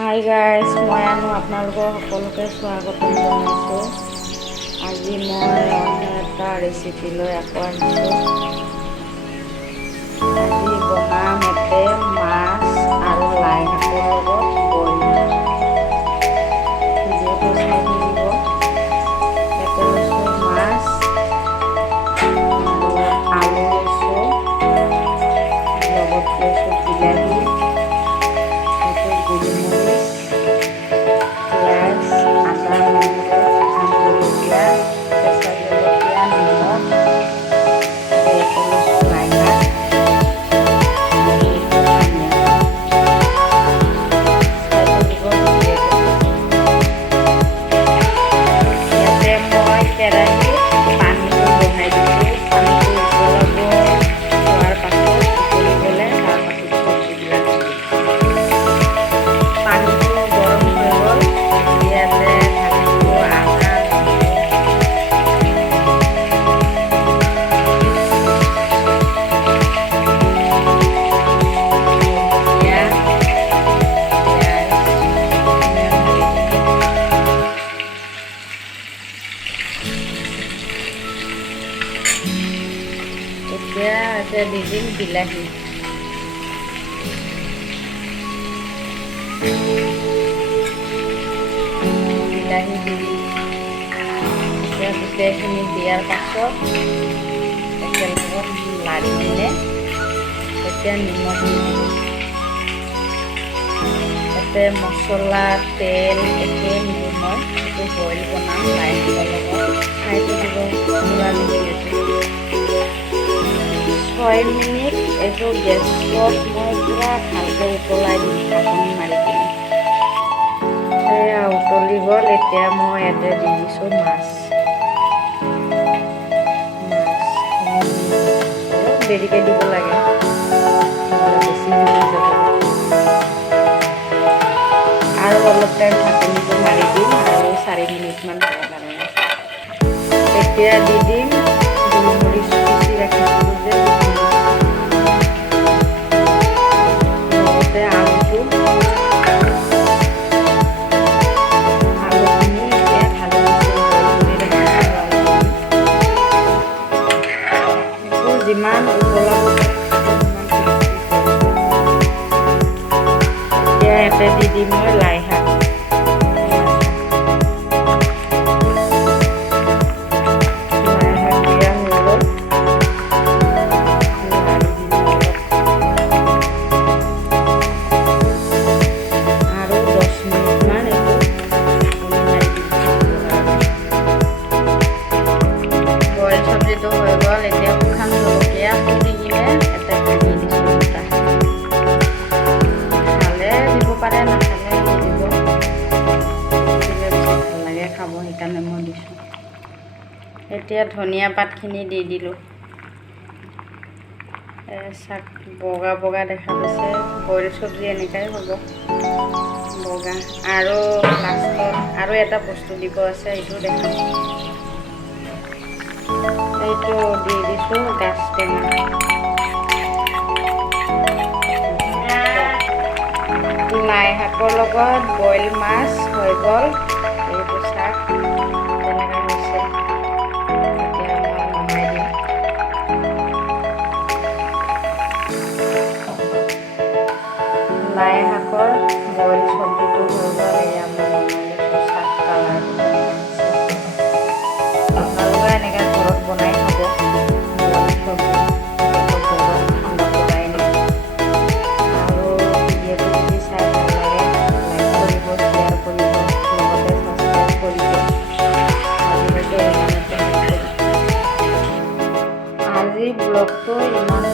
Hi guys, মই আপোনালোকৰ সকলোকে স্বাগতম জনাইছোঁ। আজি মই অন্য এটা ৰেচিপি লৈ আকৌ আহিছোঁ। আজি বনাম মাছ আৰু লাই শাকৰ লগত বইল। ভিডিঅ'টো চাই থাকিব। ইয়াতে লৈছোঁ মাছ, আলু লৈছোঁ, লগত লৈছোঁ বিলাহী, গোলমৰিচ, পিঁয়াজ, আদা, নহৰু, শুকান জলকীয়া, কেঁচা জলকীয়া, নিমখ, ইয়াতে লৈছোঁ লাই শাক, ইয়াতে মই কেৰাহীত পানীটো বহাই দিছোঁ। পানীটো উতলাব হোৱাৰ পাছত উতলি গ'লে তাৰপাছত চব্জিবিলাক দিম। পানীটো গৰম হৈ গ'ল। ইয়াতে ঢালিছোঁ আদা, এতিয়া দি দিম বিলাহী। বিলাহী দি এতিয়া গোটেইখিনি দিয়াৰ পাছত একেলগত লাৰি দিলে এতিয়া নিমখ দি দিম। ইয়াতে মছলা, তেল একোৱে নিদিওঁ মই, এইটো বইল বনাম লাই শাকৰ লগত। খাই থাকিব পুৰা মিনিট 6 মিনিট এইটো গেছত মই পুৰা ভালকৈ উতলাই দিম, ঢাকনি মাৰি দিম। এয়া উতলি গ'ল। এতিয়া মই ইয়াতে দি দিছোঁ মাছ। অলপ দেৰিকৈ দিব লাগে, বেছি সিজি যাব। আৰু অলপ টাইম ঢাকনিটো মাৰি দিম আৰু 4 মিনিটমান হ'ব কাৰণে। এতিয়া দি দিম গোলমৰিচ পিচি ৰাখিছিলোঁ যে, লগতে আলুখিনি এতিয়া ঢালি দিছোঁ। এইটো যিমান উতলাব এতিয়া ইয়াতে দি দিম মই লাই শাক। চব্জিটো হৈ গ'ল। এতিয়া শুকান জলকীয়া পুৰি কিনে এটা ভাঙি দিছোঁ দুটা। খালে দিব পাৰে, নাখালে নিদিব। দিলে বেছি ভাল লাগে খাব, সেইকাৰণে মই দিছোঁ। এতিয়া ধনিয়া পাতখিনি দি দিলোঁ। চাক বগা বগা দেখা পাইছে, বইল চব্জি এনেকুৱাই হ'ব, বগা। আৰু লাষ্টত আৰু এটা বস্তু দিব আছে, এইটো দেখাম। এইটো দি দিছোঁ গাজ টেঙা। লাই শাকৰ লগত বইল মাছ হৈ গ'ল। এইটো শাক তেনেকুৱা হৈছে। এতিয়া মই নমাই দিম। লাই শাকৰ বইল চব্জিটো হৈ গ'ল। এয়া মই নমাই লৈছোঁ। শাক কালাৰটো আপোনালোকে এনেকৈ ঘৰত বনাই খাব। বইল চব্জি গৰম ঠাণ্ডা পৰাই নাই। আৰু ভিডিঅ'টো যদি চাই ভাল লাগে, লাইক কৰিব, শ্বেয়াৰ কৰিব, লগতে ছাবস্ক্ৰাইব কৰিব। আজিলৈকে ইমানতে। আজি ব্লগটো ইমান